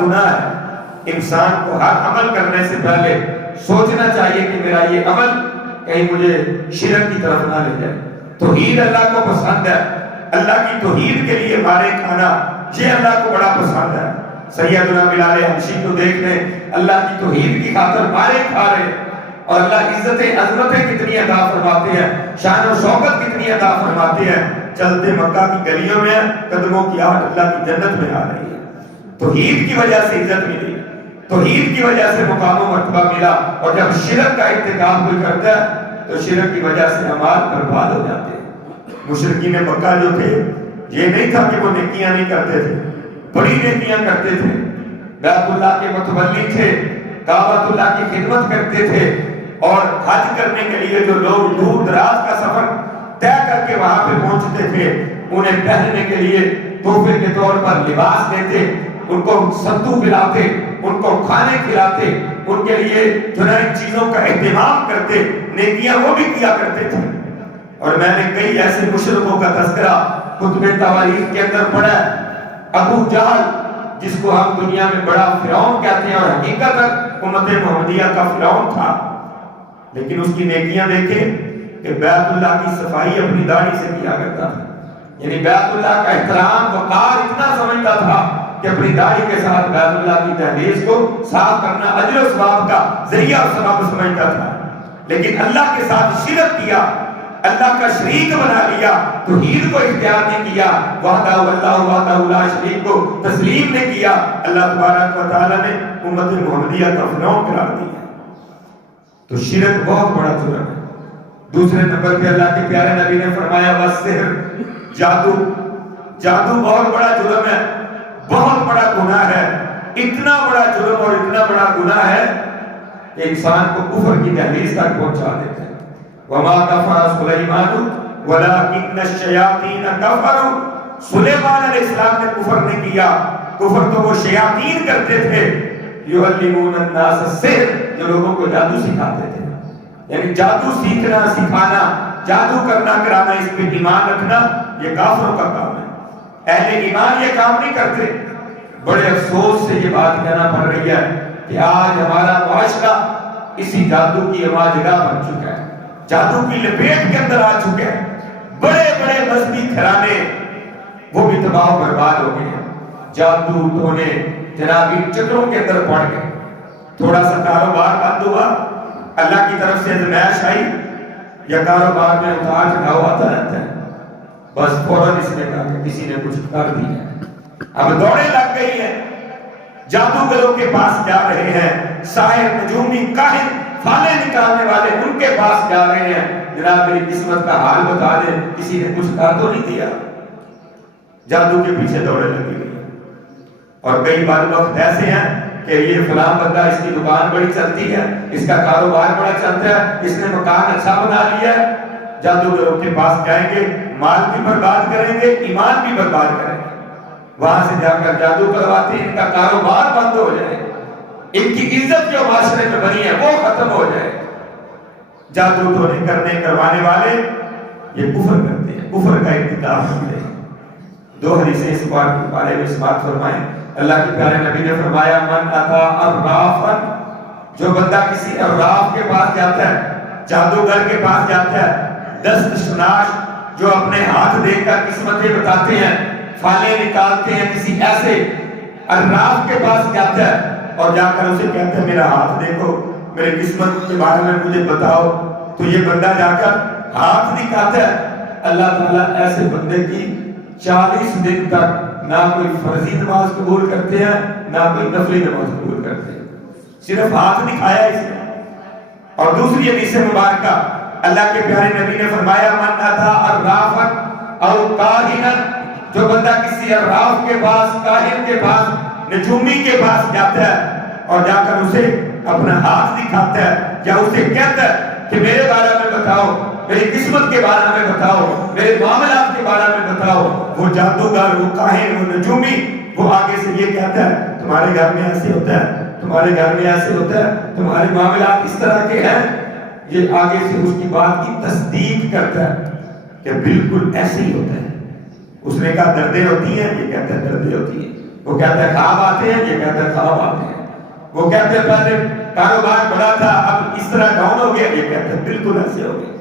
گناہ ہے۔ انسان کو ہر عمل کرنے سے پہلے سوچنا چاہیے کہ میرا یہ عمل کہیں مجھے شرک کی طرف نہ لے جائے۔ توحید اللہ کو پسند ہے، اللہ کی توحید کے لیے مارے کھانا یہ اللہ کو بڑا پسند ہے۔ سیدنا بلال حبشی کو دیکھ لیں، اللہ کی توحید کی خاطر مارے کھا رہے، اور اللہ عزت عظمتیں کتنی عطا فرماتے ہیں، شان و شوکت کتنی عطا فرماتے ہیں، چلتے مکہ کی گلیوں میں قدموں کی آہٹ اللہ کی جنت میں آ رہی ہے۔ توحید کی وجہ سے عزت ملی، توحید کی وجہ سے مقام و مرتبہ ملا، اور جب شرک کا ارتکاب کوئی کرتا ہے تو شرک کی وجہ سے اعمال برباد ہو جاتے ہیں۔ مشرکین مکہ جو تھے، یہ نہیں تھا کہ وہ نیکیاں نہیں کرتے تھے، بڑی نیکیاں کرتے تھے، بیت اللہ کے متولی تھے، کعبۃ اللہ کی خدمت کرتے تھے، اور حج کرنے کے لیے جو لوگ دور دراز کا سفر طے کر کے وہاں پہ پہنچتے تھے انہیں پہننے کے لیے تحفے کے طور پر لباس دیتے، ان کو ستو پلاتے، ان کو کھانے کھلاتے، ان کے لیے جو نئی چیزوں کا اہتمام کرتے، نیکیاں وہ بھی کیا کرتے تھے۔ اور میں نے کئی ایسے مشرکوں کا تذکرہ کتب تواریخ کے اندر پڑھا ہے۔ ابو جہل جس کو ہم دنیا میں بڑا فرعون کہتے ہیں، اور حقیقت امت محمدیہ کا فرعون تھا، لیکن اس کی نیکیاں دیکھیں کہ بیت اللہ کی صفائی اپنی داڑھی سے کیا کرتا تھا، یعنی بیت اللہ کا احترام وقار اتنا سمجھتا تھا کہ اپنی داڑھی کے ساتھ بیت اللہ کی دہلیز کو صاف کرنا اجر و ثواب کا ذریعہ اور سبب سمجھتا تھا۔ لیکن اللہ کے ساتھ شرک کیا، اللہ کا شریک بنا لیا، توحید کو اختیار نہیں کیا، وحدہ اللہ وحدہ لا شریک کو تسلیم نہیں کیا، اللہ تبارک و تعالیٰ نے امت محمدیہ کا فرعون قرار دیا۔ تو شرک بہت بڑا جرم ہے۔ دوسرے نمبر پہ اللہ کے پیارے نبی نے فرمایا والسحر، جادو، جادو بہت بڑا جرم ہے، بہت بڑا گناہ ہے، اتنا بڑا جرم اور اتنا بڑا گناہ ہے کہ انسان کو کفر کی دہلیز تک پہنچا دیتا ہے۔ وما کفر سلیمان ولکن الشیاطین کفروا، سلیمان علیہ السلام نے کفر نہیں کیا، کفر تو وہ شیاطین کرتے تھے، یعلمون الناس السحر، جو لوگوں کو جادو سکھاتے تھے، یعنی جادو سیکھنا سکھانا، جادو کرنا کرانا، اس پہ ایمان رکھنا یہ کافروں کا کام ہے۔ اہل ایمان یہ کام نہیں کرتے۔ بڑے افسوس سے یہ بات کہنا پڑ رہی ہے کہ آج ہمارا معاشرہ اسی جادو کی اماجگاہ بن چکا ہے، جادو کی لپیٹ کے اندر آ چکے ہیں۔ بڑے بڑے مذہبی گھرانے وہ بھی تباہ و برباد ہو گئے ہیں، جادو ٹونے جنابی چکروں کے اندر پڑ گئے۔ تھوڑا سا کاروبار بند ہوا، اللہ کی طرف سے ازمائش آئی، یا کاروبار میں اتار چڑھاؤ آتا رہتا ہے، بس فوراً اس نے کہا کہ کسی نے کچھ کر دیا، اب دوڑیں لگ گئی ہیں، جادوگروں کے پاس جا رہے ہیں، ساحر نجومی کاہن فالے نکالنے والے ان کے پاس جا رہے ہیں، جناب میری قسمت کا حال بتا دے، کسی نے کچھ کر تو نہیں دیا، جادو کے پیچھے دوڑے لگی ہوئی۔ اور کئی بار وقت ایسے ہیں کہ یہ فلاں بندہ اس کی دکان بڑی چلتی ہے، اس کا کاروبار بڑا چلتا ہے، اس نے مکان اچھا بنا لیا ہے، جادوگروں کے پاس جائیں گے، مال بھی برباد کریں گے، ایمان بھی برباد کریں گے، وہاں سے جا کر جادو کرواتے ہیں، ان کا کاروبار بند ہو جائے، ان کی عزت جو معاشرے میں بنی ہے وہ ختم ہو جائے۔ جادو ٹونے کرنے کروانے والے یہ کفر کرتے ہیں، کفر کا ارتکاب کرتے ہیں۔ دو حدیثیں اس بارے میں سماعت فرمائیں۔ اللہ کے پیارے نبی نے فرمایا من اتا عرافا، جو بندہ کسی عراف کے پاس جاتا ہے، جادوگر کے پاس جاتا ہے، دست شناش جو اپنے ہاتھ دیکھ کر قسمتیں بتاتے ہیں، فالے نکالتے ہیں، کسی ایسے عراف کے پاس جاتا ہے اور جا کر اسے کہتا ہے میرا ہاتھ دیکھو، میرے قسمت کے بارے میں مجھے بتاؤ، تو یہ بندہ جا کر ہاتھ دکھاتا ہے، اللہ تعالیٰ ایسے بندے کی 40 دن تک نہ کوئی فرضی نماز قبول کرتے ہیں، نہ کوئی نفلی نماز قبول کرتے ہیں، صرف ہاتھ دکھایا اس نے۔ اور دوسری حدیث مبارکہ اللہ کے پیارے نبی نے فرمایا من اتا عرافا او کاہنا، جو بندہ کسی عراف کے پاس، کاہن کے پاس، نجومی کے پاس جاتا ہے اور جا کر اسے اپنا ہاتھ دکھاتا ہے یا اسے کہتا ہے کہ میرے بارے میں بتاؤ، میری قسمت کے بارے میں بتاؤ، میرے معاملات کے بارے میں بتاؤ، وہ جادوگر، وہ کاہن، وہ نجومی وہ آگے سے یہ کہتا ہے تمہارے گھر میں ایسے ہوتا ہے، تمہارے گھر میں ایسے ہوتا ہے، تمہارے معاملات اس طرح کے ہیں، یہ آگے سے اس کی بات کی تصدیق کرتا ہے کہ بالکل ایسے ہی ہوتا ہے۔ اس نے کہا دردیں ہوتی ہیں، یہ کہتا ہے دردیں ہوتی ہیں۔ وہ کہتا ہے خواب آتے ہیں، یہ کہتا ہے خواب آتے ہیں۔ وہ کہتے ہیں پہلے کاروبار بڑا تھا اب اس طرح ڈاؤن ہو گیا، یہ کہتا ہے بالکل ایسے ہو گئے۔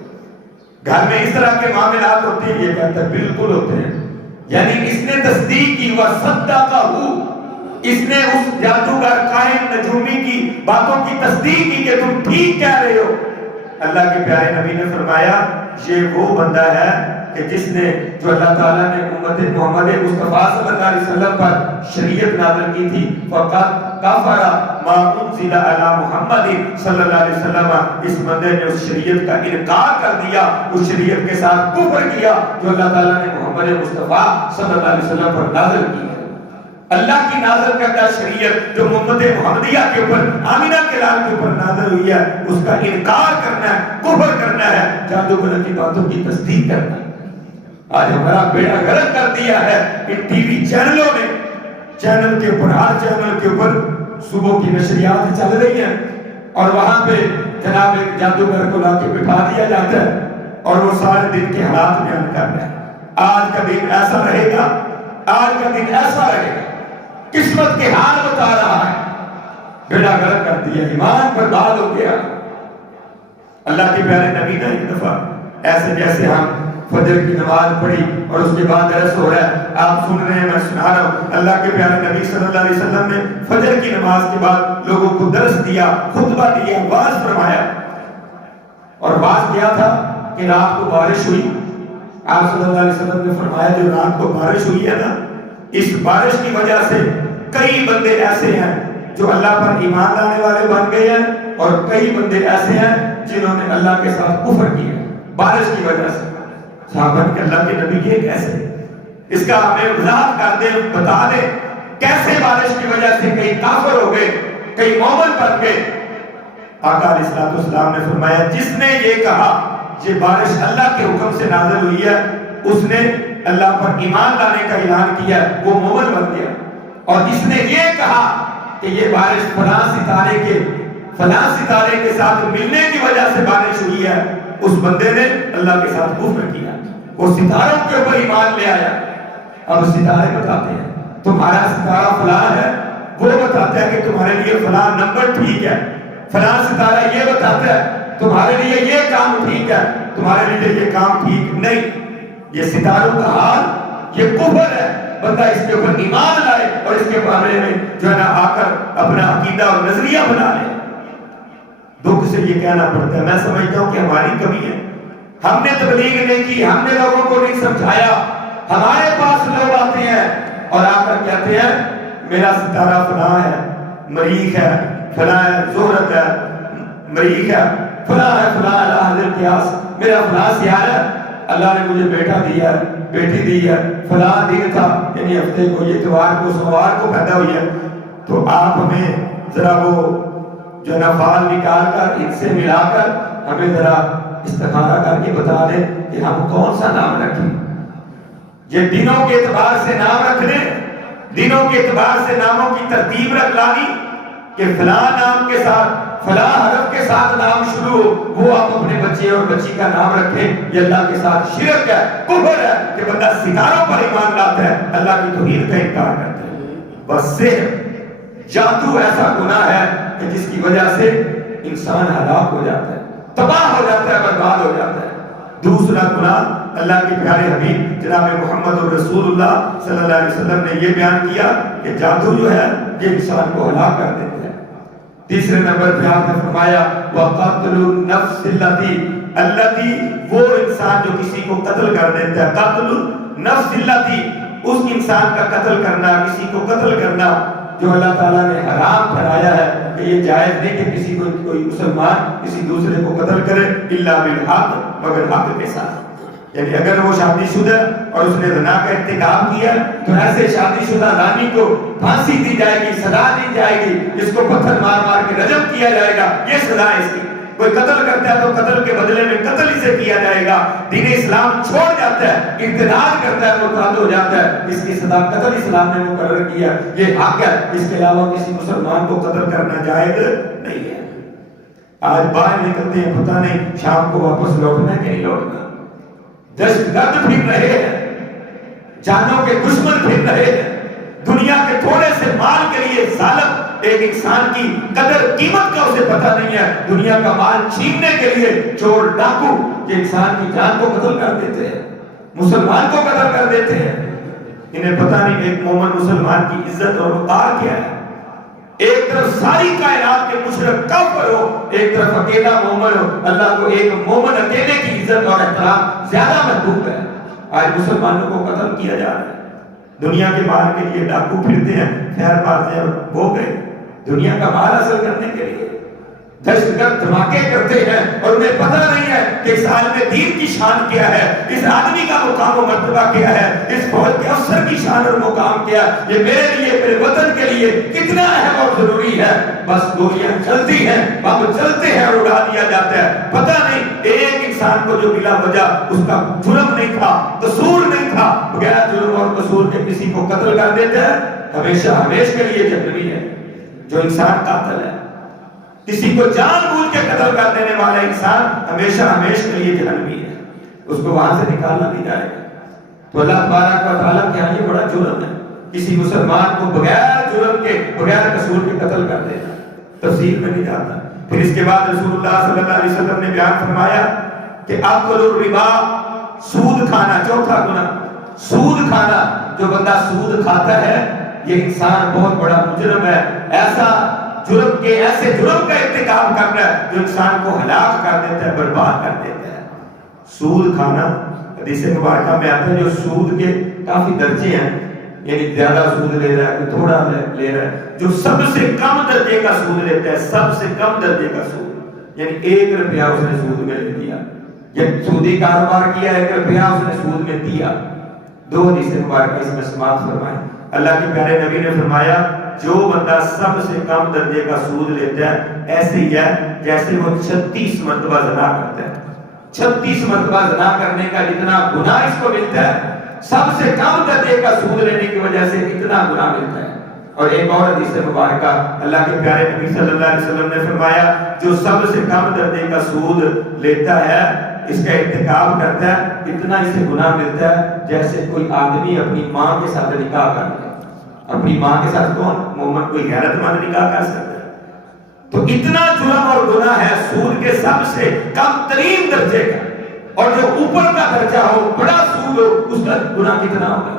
گھر میں اس طرح کے معاملات ہوتے ہیں، یہ کہتا ہے بالکل ہوتے ہیں۔ یعنی اس نے تصدیق کی، وَصَدَّقَهُ، اس نے اس جادوگر قائم نجومی کی باتوں کی تصدیق کی کہ تم ٹھیک کہہ رہے ہو۔ اللہ کے پیارے نبی نے فرمایا یہ وہ بندہ ہے کہ جس نے، جو اللہ تعالیٰ نے امت محمد مصطفیٰ صلی اللہ علیہ وسلم پر شریعت نازل کی تھی، فقط کفر ما انزل علی محمد صلی اللہ علیہ وسلم، اس بندے نے اس شریعت کا انکار کر دیا، اس شریعت کے ساتھ کفر کیا جو اللہ تعالیٰ نے محمد مصطفیٰ صلی اللہ علیہ وسلم پر نازل کی ہے۔ اللہ کی نازل کردہ شریعت جو محمد محمدیہ کے اوپر، آمینہ کے لال کے اوپر نازل ہوئی ہے، اس کا انکار کرنا ہے، کفر کرنا ہے، جادوگر کی باتوں کی تصدیق کرنا ہے۔ آج ہمارا بیڑا غرق کر دیا ہے ان ٹی وی چینلوں نے، چینل کے اوپر، ہر چینل کے اوپر صبح کی نشریات چل رہی ہیں اور وہاں پہ جناب ایک جادوگر کو لا کے بٹھا دیا جاتا ہے اور وہ سارے دن کے حالات بیان کر رہے ہیں۔ آج کا دن ایسا رہے گا، آج کا دن ایسا رہے گا، قسمت کے حال بتا رہا ہے۔ بیڑا غرق کر دیا، ایمان برباد ہو گیا۔ اللہ کے پیارے نبی نے ایک دفعہ ایسے جیسے ہم فجر کی نماز پڑھی اور اس کے بعد درس ہو رہا ہے، آپ سن رہے ہیں، میں سنا رہا ہوں، اللہ کے پیارے نبی صلی اللہ علیہ وسلم نے فجر کی نماز کے بعد لوگوں کو درس دیا، خطبہ دیا، واعظ فرمایا۔ اور واعظ کیا تھا کہ رات کو بارش ہوئی۔ آپ صلی اللہ علیہ وسلم نے فرمایا جو رات کو بارش ہوئی ہے نا، اس بارش کی وجہ سے کئی بندے ایسے ہیں جو اللہ پر ایمان لانے والے بن گئے ہیں اور کئی بندے ایسے ہیں جنہوں نے اللہ کے ساتھ کفر کیا بارش کی وجہ سے۔ صحابہ کہ اللہ کے نبی یہ کیسے؟ اس کا ہمیں وضاحت کر دیں، بتا دیں کیسے بارش کی وجہ سے کئی کافر ہو گئے، کئی مومن بن گئے۔ آقا علیہ السلام نے فرمایا جس نے یہ کہا یہ بارش اللہ کے حکم سے نازل ہوئی ہے، اس نے اللہ پر ایمان لانے کا اعلان کیا، وہ مومن بن گیا۔ اور جس نے یہ کہا کہ یہ بارش فلاں ستارے کے ساتھ ملنے کی وجہ سے بارش ہوئی ہے، اس بندے نے اللہ کے ساتھ کفر کیا، وہ ستاروں کے اوپر ایمان لے آیا۔ اب ستارے بتاتے ہیں تمہارا ستارہ فلاں ہے، وہ بتاتا ہے کہ تمہارے لیے فلاں نمبر ٹھیک ہے، فلاں ستارہ یہ بتاتا ہے تمہارے لیے یہ کام ٹھیک ہے، تمہارے لیے یہ کام ٹھیک نہیں۔ یہ ستاروں کا حال یہ کفر ہے، بندہ اس کے اوپر ایمان لائے اور اس کے معاملے میں جو ہے نا آ کر اپنا عقیدہ اور نظریہ بنا لے۔ دکھ سے یہ کہنا پڑتا ہے، میں سمجھتا ہوں کہ ہماری کمی ہے، ہم نے تبلیغ نہیں کی، ہم نے لوگوں کو نہیں سمجھایا۔ ہمارے پاس لوگ آتے ہیں اور آ کر کہتے ہیں میرا ستارہ فلاں ہے، مریخ ہے، فلاں ہے، زہرت ہے، مریخ ہے، فلاں ہے، فلاں اللہ حضرت قیاس، میرا فلاں سیارہ ہے، اللہ نے مجھے بیٹا دیا ہے، بیٹی دی ہے، فلاں دن تھا، یعنی ہفتے کو، یہ اتوار کو، سوموار کو پیدا ہوئی ہے۔ تو آپ ہمیں ذرا وہ جو نفال نکال کر ان سے ملا کر ہمیں ذرا استخارہ کر کے بتا دیں کہ ہم کون سا نام رکھیں۔ یہ دنوں کے اعتبار سے نام رکھنے، دنوں کے اعتبار سے ناموں کی ترتیب رکھ لانی کہ فلاں نام کے ساتھ، فلاں حرف کے ساتھ نام شروع ہو، وہ آپ اپنے بچے اور بچی کا نام رکھیں، یہ اللہ کے ساتھ شرک ہے، کفر ہے کہ بندہ ستاروں پر ایمان لاتا ہے، اللہ کی توحید کا انکار کرتا ہے۔ بس سحر، جادو ایسا گناہ ہے کہ جس کی وجہ سے انسان ہلاک ہو جاتا ہے، تباہ ہو جاتا ہے، برباد ہو جاتا ہے۔ دوسرا گناہ اللہ کے پیارے حبیب جناب محمد رسول اللہ صلی اللہ علیہ وسلم نے یہ بیان کیا کہ جادو جو ہے یہ انسان کو ہلاک کر دیتا ہے۔ تیسرے نمبر پہ آپ نے فرمایا وَقَتْلُ النَّفْسِ الَّتِي، وہ انسان جو کسی کو قتل کر دیتا ہے، قتل نفس الَّتِي، اس انسان کا قتل کرنا، کسی کو قتل کرنا جو اللہ تعالیٰ نے حرام ٹھہرایا ہے کہ یہ جائز نہیں کہ کسی کو، کوئی مسلمان کسی دوسرے کو قتل کرے الا بالحق، مگر حق کے ساتھ۔ یعنی اگر وہ شادی شدہ اور اس نے زنا کا ارتکاب کیا تو ایسے شادی شدہ رانی کو پھانسی دی جائے گی، سزا دی جائے گی، اس کو پتھر مار مار کے رجم کیا جائے گا، یہ سزا ہے اس کی۔ کوئی قتل کرتا ہے تو قتل کے بدلے میں قتل اسے کیا جائے گا۔ دین اسلام چھوڑ جاتا ہے، ارتداد کرتا ہے، مرتد ہو جاتا ہے، اس کی سزا قتل اسلام نے مقرر کیا، یہ حق ہے، اس کے علاوہ کسی مسلمان کو قتل کرنا جائز نہیں ہے۔ آج باہر نکلتے ہیں، پتہ نہیں شام کو واپس لوٹنا ہے کہ نہیں لوٹنا، دہشت گرد پھر رہے ہیں، جانوں کے دشمن پھر رہے ہیں، دنیا کے تھوڑے سے مال کے لیے ظالم ایک انسان کی قدر قیمت کا اسے پتہ نہیں ہے. دنیا کا مال چھیننے کے لیے چور ڈاکو یہ انسان کی جان کو قتل کر دیتے ہیں, مسلمان کو قتل کر دیتے ہیں. انہیں پتہ نہیں ایک مومن مسلمان کی عزت اور وقار کیا ہے. ایک طرف ساری کائنات کے مشرک کافر ہو, ایک طرف اکیلا مومن ہو. اللہ کو ایک مومن اکیلے کی عزت اور احترام زیادہ محبوب ہے. آج مسلمانوں کو قتل کیا جا رہا ہے. دنیا کے مال کے لیے ڈاکو پھرتے ہیں, خیر مارتے ہیں, وہ گئے دنیا کا مال حاصل کرنے کے لیے دہشت گرد دھماکے کرتے ہیں اور انہیں پتہ نہیں ہے کہ اس عالم دین کی شان کیا ہے, اس آدمی کا مقام و مرتبہ کیا ہے, اس فوج کے افسر کی شان اور مقام کیا ہے, یہ میرے لیے میرے وطن کے لیے کتنا اہم اور ضروری ہے. بس گولیاں چلتی ہیں, بم چلتے ہیں اور اڑا دیا جاتا ہے. پتہ نہیں ایک انسان کو جو بلا وجہ اس کا جرم نہیں تھا, قصور نہیں تھا, بغیر جرم اور قصور کے کسی کو قتل کر دیتا ہے, ہمیشہ ہمیشہ کے لیے جہنمی ہے. جو انسان قاتل ہے, کسی کو جان بوجھ کے قتل کر دینے والا انسان ہمیشہ ہمیشہ کے لیے جہنمی ہے, اس کو وہاں سے نکالنا نہیں جائے گا. تو اللہ تبارک و تعالیٰ کے یہاں یہ بڑا جرم ہے کسی مسلمان کو بغیر جرم کے بغیر قصور کے قتل کر دینا. تفصیل میں نہیں جاتا. پھر اس کے بعد رسول اللہ صلی اللہ علیہ وسلم نے بیان فرمایا کہ اکل الربا, سود کھانا, چوتھا گناہ سود کھانا. جو بندہ سود کھاتا ہے یہ انسان بہت بڑا مجرم ہے. ایسا جرم کے ایسے جرم کا ارتکاب کرنا ہے جو انسان کو ہلاک کر دیتا ہے, برباد کر دیتا ہے. سود کھانا حدیث مبارکہ میں آتا ہے جو سود کے کافی درجے ہیں, یعنی زیادہ سود لے رہا ہے, کوئی تھوڑا لے رہا ہے. جو سب سے کم درجے کا سود لیتا ہے, سب سے کم درجے کا سود, یعنی 1 روپیہ اس نے سود میں لے دیا, یہ سودی کاروبار کیا, 1 روپیہ اس نے سود میں دیا. 2 حدیث مبارکہ اس میں سماعت فرمائیں. اللہ کے پیارے نبی نے فرمایا جو بندہ سب سے کم درجے کا سود لیتا ہے ایسے ہی ہے جیسے وہ 36 مرتبہ زنا کرتا ہے. 36 مرتبہ زنا کرنے کا جتنا گناہ اس کو ملتا ہے, سب سے کم درجے کا سود لینے کی وجہ سے اتنا گناہ ملتا ہے. اور ایک اور حدیث مبارکہ اللہ کے پیارے نبی صلی اللہ علیہ وسلم نے فرمایا جو سب سے کم درجے کا سود لیتا ہے, اس کا ارتکاب کرتا ہے, اتنا اسے گناہ ملتا ہے جیسے کوئی آدمی اپنی ماں کے ساتھ نکاح کر لے. اپنی ماں کے ساتھ کون مومن کوئی غیرت مند نکاح کر سکتا ہے؟ تو اتنا جرم اور گناہ ہے سود کے سب سے کم ترین درجے کا. اور جو اوپر کا درجہ ہو, بڑا سود ہو, اس کا گناہ کتنا ہوگا؟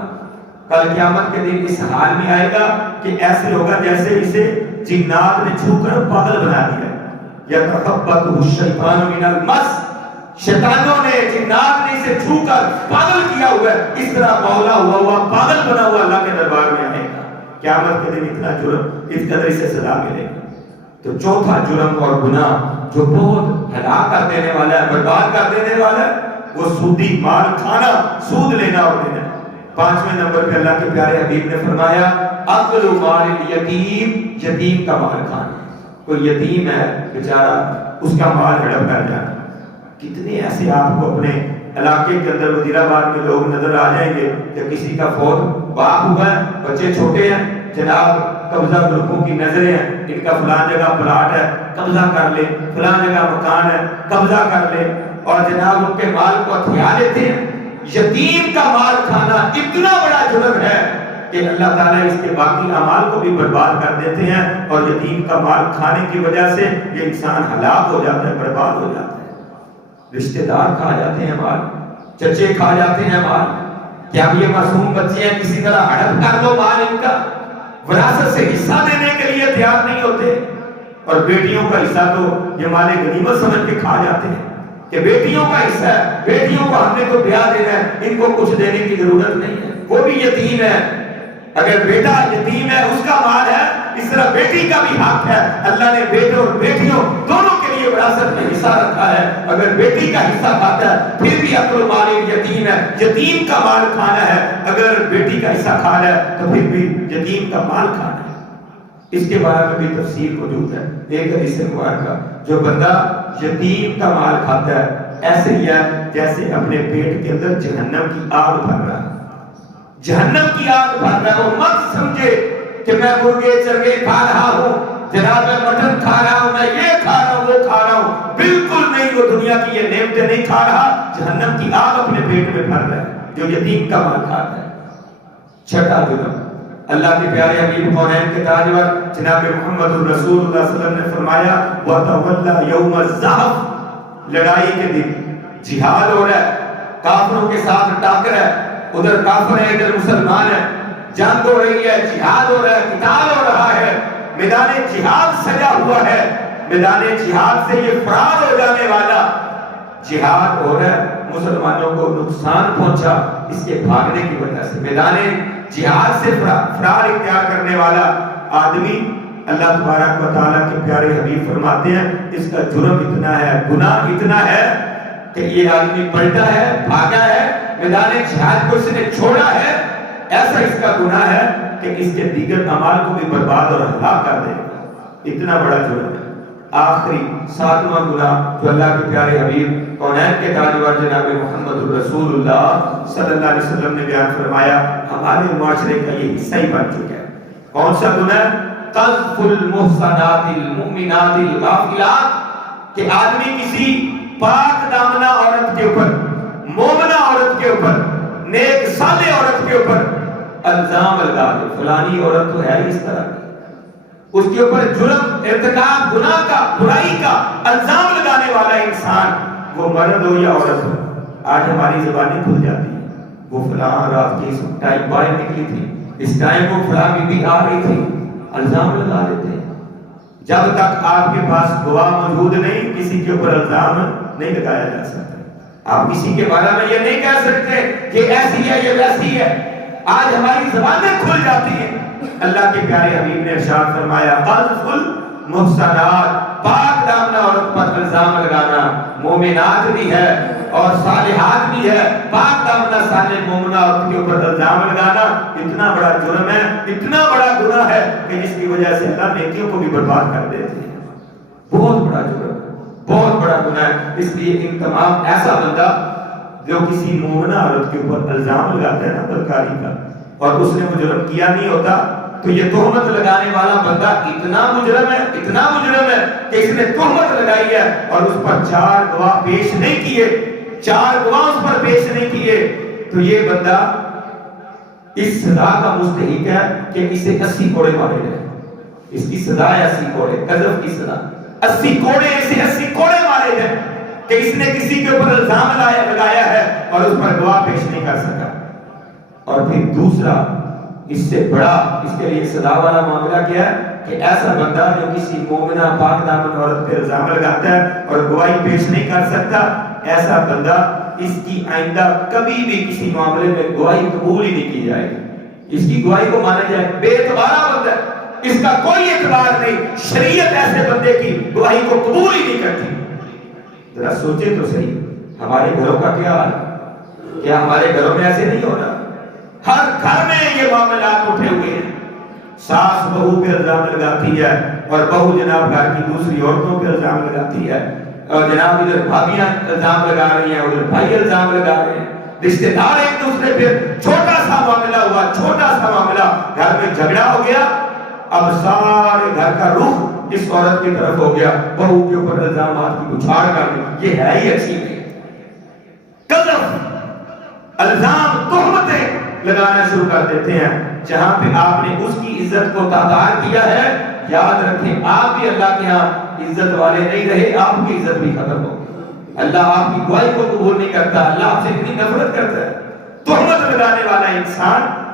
کل قیامت کے دن اس حال میں آئے گا کہ ایسے ہوگا جیسے اسے جنات نے چھو کر پاگل بنا دیا. یتخبطہ الشیطان من المس, شیطانوں نے جنات نے اسے چھو کر پاگل کیا ہوا ہے. اس طرح مولا ہوا پاگل بنا ہوا اللہ کے دربار میں آئے گا. قیامت کے دن اتنا جرم, اس قدر اسے سزا ملے گی. تو چوتھا جرم اور گناہ جو بہت ہلاک کر دینے والا ہے, برباد کر دینے والا ہے, وہ سودی مال کھانا, سود لینا اور دینا. 5ویں نمبر پہ اللہ کے پیارے حبیب نے فرمایا اکل مال الیتیم, یتیم کا مال کھانا. کوئی یتیم ہے بیچارہ, اس کا مال ہڑپ کر جانا. کتنے ایسے آپ کو اپنے علاقے کے اندر وزیر آباد میں لوگ نظر آ جائیں گے کہ کسی کا فوت باپ ہوا ہے, بچے چھوٹے ہیں, جناب قبضہ گروپوں کی نظریں ہیں, ان کا فلان جگہ پلاٹ ہے قبضہ کر لے, فلان جگہ مکان ہے قبضہ کر لے, اور جناب ان کے مال کو ہتھیا لیتے ہیں. یتیم کا مال کھانا اتنا بڑا جرم ہے کہ اللہ تعالیٰ اس کے باقی اعمال کو بھی برباد کر دیتے ہیں. اور یتیم کا مال کھانے کی وجہ سے یہ انسان ہلاک ہو جاتا ہے, برباد ہو جاتا ہے. رشتہ دار کھا جاتے ہیں مال, چچے کھا جاتے ہیں مال. کیا یہ معصوم بچے ہیں کسی طرح ہڑپ کر دو مال ان کا, وراثت سے حصہ دینے کے لیے تیار نہیں ہوتے. اور بیٹیوں کا حصہ تو یہ مال غنیمت سمجھ کے کھا جاتے ہیں کہ بیٹیوں کا حصہ ہے, بیٹیوں کو ہم نے تو بیاہ دینا ہے, ان کو کچھ دینے کی ضرورت نہیں ہے, وہ بھی یتیم ہے. اگر بیٹا یتیم ہے اس کا مال ہے, اس طرح بیٹی کا بھی حق ہے. اللہ نے بیٹے اور بیٹیوں دونوں کے لیے وراثت میں حصہ رکھا ہے. اگر بیٹی کا حصہ کھاتا ہے پھر بھی اکل مال یتیم ہے, یتیم کا مال کھانا ہے. اگر بیٹی کا حصہ کھانا ہے تو پھر بھی یتیم کا مال کھانا ہے. اس کے بارے میں بھی تفصیل موجود ہے. ایک حدیث مبارکہ جو بندہ یتیم کا مال کھاتا ہے ایسے ہی ہے جیسے اپنے پیٹ کے اندر جہنم کی آگ بھر رہا ہے. جہنم کی آگ بھر رہا ہے. وہ مت سمجھے کہ میں مرغے چرگے کھا رہا ہوں, جناب میں مٹن کھا رہا ہوں, میں یہ کھا رہا ہوں وہ کھا رہا ہوں. بالکل نہیں, وہ دنیا کی یہ نعمتیں نہیں کھا رہا, جہنم کی آگ اپنے پیٹ میں بھر رہا ہے جو یتیم کا مال کھاتا ہے. چھٹا جرم اللہ کے پیارے حبیب کونین کے تاجور جناب محمد الرسول اللہ صلی اللہ علیہ وسلم نے فرمایا وَتَوَلَّى يَوْمَ الزَّحْفِ، لڑائی کے دن جہاد ہو رہا ہے، کافروں کے ساتھ ٹاکر ہے، ادھر کافر ہے ادھر مسلمان ہے، جنگ ہو رہی ہے، جہاد ہو رہا ہے، قتال ہو رہا ہے، میدان جہاد سجا ہوا ہے، میدان جہاد سے یہ فرار ہو جانے والا، جہاد ہو رہا ہے، مسلمانوں کو نقصان پہنچا اس کے بھاگنے کی وجہ سے، میدان جہاد سے فرار اختیار کرنے والا آدمی اللہ تبارک و تعالیٰ کے پیارے حبیب فرماتے ہیں اس کا جرم اتنا ہے، گناہ اتنا ہے کہ یہ آدمی پلٹا ہے، بھاگا ہے، میدان جہاد کو اس نے چھوڑا ہے، ایسا اس کا گناہ ہے کہ اس کے دیگر اعمال کو بھی برباد اور ہلاک کر دے گا، اتنا بڑا جرم ہے۔ آخری ساتواں گناہ جو اللہ کے پیارے حبیب کونین کے تاجور جناب محمد الرسول اللہ صلی اللہ علیہ وسلم نے بیان فرمایا، ہمارے معاشرے کا یہ حصہ ہی بن چکا ہے۔ کون سا گناہ؟ قذف المحصنات المؤمنات الغافلات، کہ آدمی کسی پاک دامنہ عورت کے اوپر، مومنہ عورت کے اوپر، نیک صالح عورت کے اوپر الزام لگا دے، فلانی عورت تو ہے اس طرح کی، اس کے اوپر جرم، ارتکاب، گناہ کا، برائی کا الزام لگانے والا انسان، وہ مرد ہو یا عورت ہو۔ آج ہماری زبانیں کھل جاتی ہیں، وہ فلاں رات کی اس ٹائم باہر نکلی تھی، اس ٹائم وہ فلاں بی بی آ رہی تھی، الزام لگا دیتے ہیں۔ جب تک آپ کے پاس گواہ موجود نہیں کسی کے اوپر الزام نہیں لگایا جا سکتا۔ آپ کسی کے بارے میں یہ نہیں کہہ سکتے کہ ایسی ہے یہ ویسی ہے، آج ہماری زبانیں کھل جاتی ہیں۔ اللہ کے پیارے حبیب نے ارشاد فرمایا قذف المحصنات، پاک دامنہ عورت پر الزام لگانا، مومنات بھی ہے اور صالحات بھی ہے، پاک دامنہ صالح مومنہ عورت کے اوپر الزام لگانا اتنا بڑا جرم ہے، اتنا بڑا گناہ ہے کہ جس کی وجہ سے اللہ نیکیوں کو بھی برباد کر دیتے ہیں۔ بہت بڑا جرم ہے، بہت بڑا گناہ ہے۔ اس لیے ان تمام ایسا بندہ جو کسی مومنہ عورت کے اوپر الزام لگاتا ہے نا بدکاری کا، اور اس نے وہ جرم کیا نہیں ہوتا، تو یہ تہمت لگانے والا بندہ اتنا مجرم ہے، اتنا مجرم ہے کہ اس نے تہمت لگائی ہے اور اس پر 4 گواہ پیش نہیں کیے، 4 گواہ اس پر پیش نہیں کیے، تو یہ بندہ اس سزا کا مستحق ہے کہ اسے 80 کوڑے مارے جائیں۔ اس کی سزا ہے 80 کوڑے، قذف کی سزا 80 کوڑے، اسے 80 کوڑے مارے جائیں کہ اس نے کسی کے اوپر الزام لگایا ہے اور اس پر گواہ پیش نہیں کر سکا۔ اور پھر دوسرا اس سے بڑا اس کے لیے سزا والا معاملہ کیا ہے کہ ایسا بندہ جو کسی مومنہ پاک دامن عورت پہ الزام لگاتا ہے اور گواہی پیش نہیں کر سکتا، ایسا بندہ اس کی آئندہ کبھی بھی کسی معاملے میں گواہی قبول ہی نہیں کی جائے گی، اس کی گواہی کو مانا جائے، بے اعتبارہ بندہ ہے، اس کا کوئی اعتبار نہیں، شریعت ایسے بندے کی گواہی کو قبول ہی نہیں کرتی۔ ذرا سوچے تو صحیح، ہمارے گھروں کا کیا حال ہے؟ کیا ہمارے گھروں میں ایسے نہیں ہو رہا؟ ہر گھر میں یہ معاملات اٹھے ہوئے ہیں، ساس بہو پہ الزام لگاتی ہے اور بہو جناب گھر کی دوسری عورتوں پہ الزام لگاتی ہے، اور جناب ادھر بھابیاں الزام لگا رہی ہیں، ادھر بھائی الزام لگا رہے ہیں، رشتے دار ایک دوسرے پہ، چھوٹا سا معاملہ ہوا، چھوٹا سا معاملہ گھر میں جھگڑا ہو گیا، اب سارے گھر کا رخ اس عورت کی طرف ہو گیا، بہو کے اوپر الزامات کی بچھاڑ کر دی۔ یہ ہے ہی اچھی نہیں، قذف، الزام، تہمتیں لگانا شروع کر دیتے ہیں۔ جہاں پہ آپ نے اس کی عزت کو تاطار کیا ہے، یاد رکھیں آپ بھی اللہ کے ہاں عزت والے نہیں رہے، آپ کی عزت بھی ختم ہو گئی۔ اللہ آپ کی گواہی کو قبول نہیں کرتا، اللہ آپ سے اتنی نفرت کرتا ہے۔ تہمت لگانے والا انسان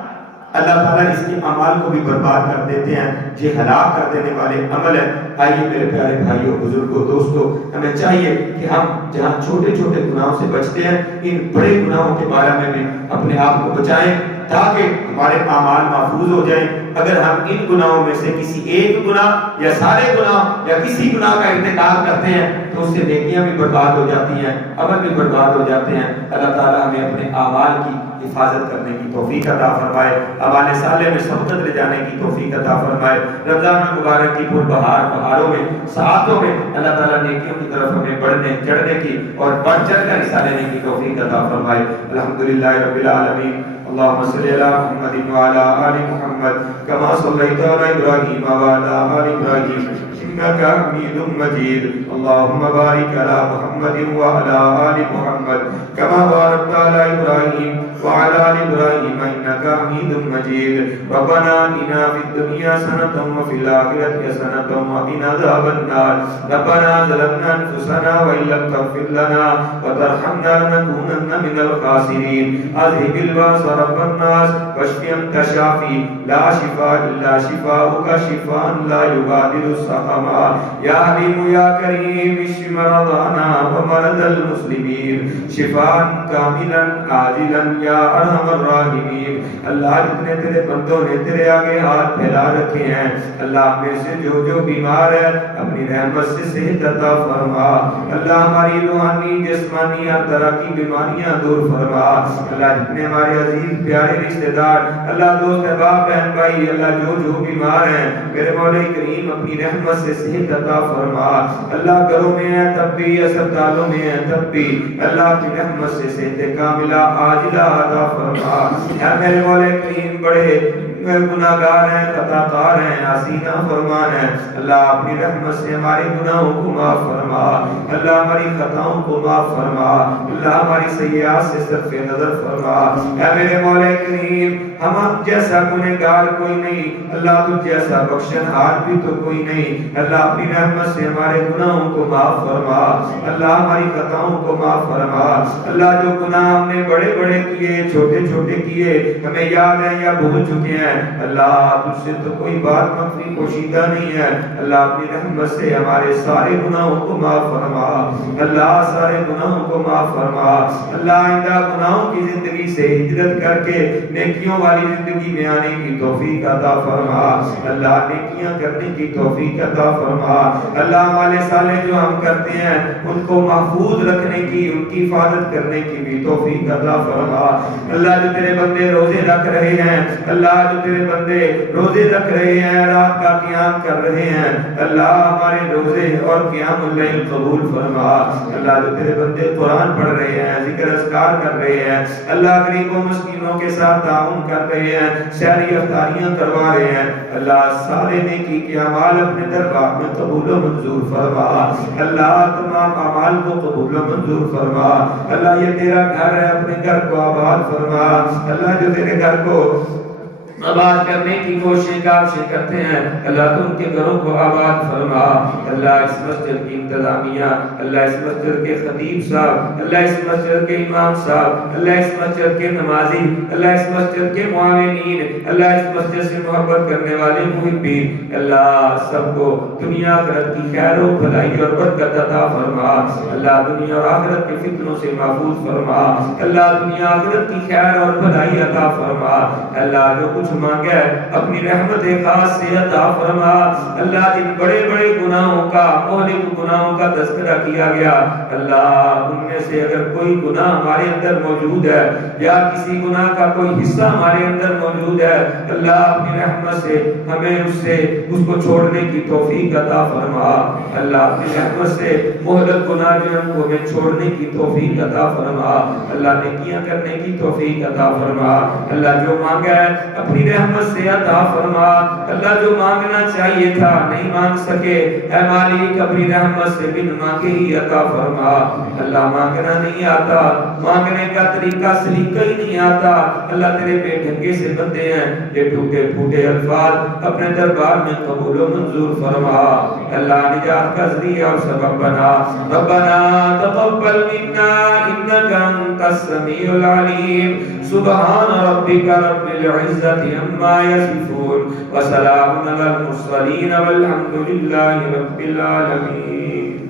اللہ تعالیٰ اس کے اعمال کو بھی برباد کر دیتے ہیں، یہ ہلاک کر دینے والے عمل ہے۔ آئیے میرے پیارے بھائیوں، بزرگوں، دوستوں، ہمیں چاہیے کہ ہم جہاں چھوٹے چھوٹے گناہوں سے بچتے ہیں، ان بڑے گناہوں کے بارے میں بھی اپنے آپ کو بچائیں تاکہ ہمارے اعمال محفوظ ہو جائیں۔ اگر ہم ان گناہوں میں سے کسی ایک گناہ یا سارے گناہ یا کسی گناہ کا ارتکاب کرتے ہیں تو اس سے نیکیاں بھی برباد ہو جاتی ہیں، عمل بھی برباد ہو جاتے ہیں۔ اللہ تعالیٰ ہمیں اپنے اعمال کی حفاظت کرنے کی توفیق عطا فرمائے، اعمال صالح میں سبقت لے جانے کی توفیق عطا فرمائے۔ رمضان المبارک کی پور بہاروں میں، ساعتوں میں اللہ تعالیٰ نیکیوں کی طرف ہمیں بڑھنے چڑھنے کی اور بڑھ چڑھ کر حصہ لینے کی توفیق عطا فرمائے۔ الحمدللہ رب العالمین۔ اللهم صل على محمد وعلى آل محمد كما صليت على إبراهيم وعلى آل إبراهيم إنك حميد مجيد۔ اللهم بارك على محمد وعلى آل محمد كما باركت على إبراهيم وعلى آل إبراهيم إنك حميد مجيد. ربنا آتنا في الدنيا حسنة وفي الآخرة حسنة وقنا عذاب النار. ربنا ظلمنا أنفسنا وإن لم تغفر لنا وترحمنا لنكونن من الخاسرين. أذهب البأس رب الناس واشف أنت شافي لا شفاء إلا شفاؤك شفاء لا يغادر سقما. يا حليم يا كريم اشف مرضانا ومرضى المسلمين شفاء كاملا عاجلا يا ارحم الراحمين. اللہ جتنے تیرے بندوں نے تیرے آگے ہاتھ پھیلا رکھے ہیں اللہ میں سے جو بیمار ہے اپنی رحمت سے صحت عطا فرما. اللہ ہماری روحانی جسمانی ہر طرح کی بیماریاں دور فرما. اللہ جتنے ہمارے عزیز پیارے رشتہ دار اللہ دوست احباب بہن بھائی اللہ جو بیمار ہیں میرے مولا کریم اپنی رحمت سے صحت عطا فرما. اللہ گھروں میں ہیں تب بھی اسپتالوں میں ہیں تب بھی اللہ کی رحمت سے صحت کاملہ عاجلہ عطا فرما. اے میرے مولا کریم بڑے گناہگار ہیں خطا کار ہیں عصینا فرمان ہیں اللہ اپنی رحمت سے ہمارے گناہوں کو معاف فرما. اللہ ہماری خطاؤں کو معاف فرما. اللہ ہماری سیئات سے صرف نظر فرما. اے میرے مولا کریم ہم جیسا گنہگار کوئی نہیں اللہ تجھ جیسا بخشن ہار بھی تو کوئی نہیں. اللہ اپنی رحمت سے ہمارے گناہوں کو معاف فرما. اللہ ہماری خطاؤں کو معاف فرما. اللہ جو گناہ ہم نے بڑے بڑے کیے چھوٹے چھوٹے کیے ہمیں یاد ہے یا بھول چکے ہیں اللہ تجھ سے تو کوئی بات مخفی پوشیدہ نہیں ہے. اللہ اپنی رحمت سے ہمارے سارے گناہوں کو معاف فرما. اللہ سارے گناہوں کو معاف فرما. اللہ آئندہ گناہوں کی زندگی سے ہجرت کر کے نیکیوں والی زندگی میں آنے کی توفیق عطا فرما. اللہ نیکیاں کرنے کی توفیق عطا فرما. اللہ ہمارے صالح جو ہم کرتے ہیں ان کو محفوظ رکھنے کی ان کی حفاظت کرنے کی بھی توفیق عطا فرما. اللہ جو تیرے بندے روزے رکھ رہے ہیں اللہ جو تیرے بندے روزے رکھ رہے ہیں رات کا قیام کر رہے ہیں اللہ ہمارے روزے اور قیام اللیل قبول فرما. اللہ جو تیرے بندے قرآن پڑھ رہے ہیں ذکر اذکار کر رہے ہیں اللہ غریبوں مسکینوں کے ساتھ تعاون کر رہے ہیں سحری افطاریاں کروا رہے ہیں اللہ سارے نیکی کے اعمال اپنے دربار میں قبول و منظور فرما. اللہ تمام اعمال کو قبول و منظور فرما. اللہ یہ تیرا گھر ہے اپنے گھر کو آباد فرما. اللہ جو تیرے گھر کو آباد کرنے کی کوشش کرتے ہیں اللہ تو ان کے گھروں کو آباد فرما. اللہ اس مسجد کی انتظامیہ اللہ اس مسجد کے خطیب صاحب اللہ اس مسجد کے امام صاحب اللہ اس مسجد کے نمازی اللہ اس مسجد کے معاونین اللہ اس مسجد سے محبت کرنے والے محبین اللہ سب کو دنیا آخرت کی خیر و بھلائی اور برکت عطا فرما. اللہ دنیا اور آخرت کے فتنوں سے محفوظ فرما. اللہ دنیا آخرت کی خیر اور بھلائی عطا فرما. اللہ جو کچھ مانگا ہے اپنی رحمت خاص سے عطا فرما. اللہ جن بڑے بڑے گناہوں کا مہلک گناہوں کا تذکرہ کیا گیا اللہ ان میں سے اگر کوئی گناہ ہمارے اندر موجود ہے یا کسی گناہ کا کوئی حصہ ہمارے اندر موجود ہے اللہ اپنی رحمت سے ہمیں اس کو چھوڑنے کی توفیق عطا فرما. اللہ اپنی رحمت سے مہلک گناہ جو ہم کو چھوڑنے کی توفیق عطا فرما. اللہ نیکیاں کرنے کی توفیق عطا فرما. اللہ جو مانگا ہے اپنی رحمت سے عطا فرما. اللہ جو مانگنا چاہیے تھا نہیں مانگ سکے اے مالک اپنی رحمت سے بن مانگے ہی عطا فرما. اللہ مانگنا نہیں آتا مانگنے کا طریقہ سلیقہ ہی نہیں آتا اللہ تیرے بے ڈھنگے سے بندے ہیں یہ ٹوٹے پھوٹے الفاظ اپنے دربار میں قبول و منظور فرما. اللہ نجات کا ذریعہ اور سبب بنا. ربنا تقبل منا انك انت السميع العليم. سبحان ربك رب العزة عما يصفون وسلام على المرسلين والحمد لله رب العالمين.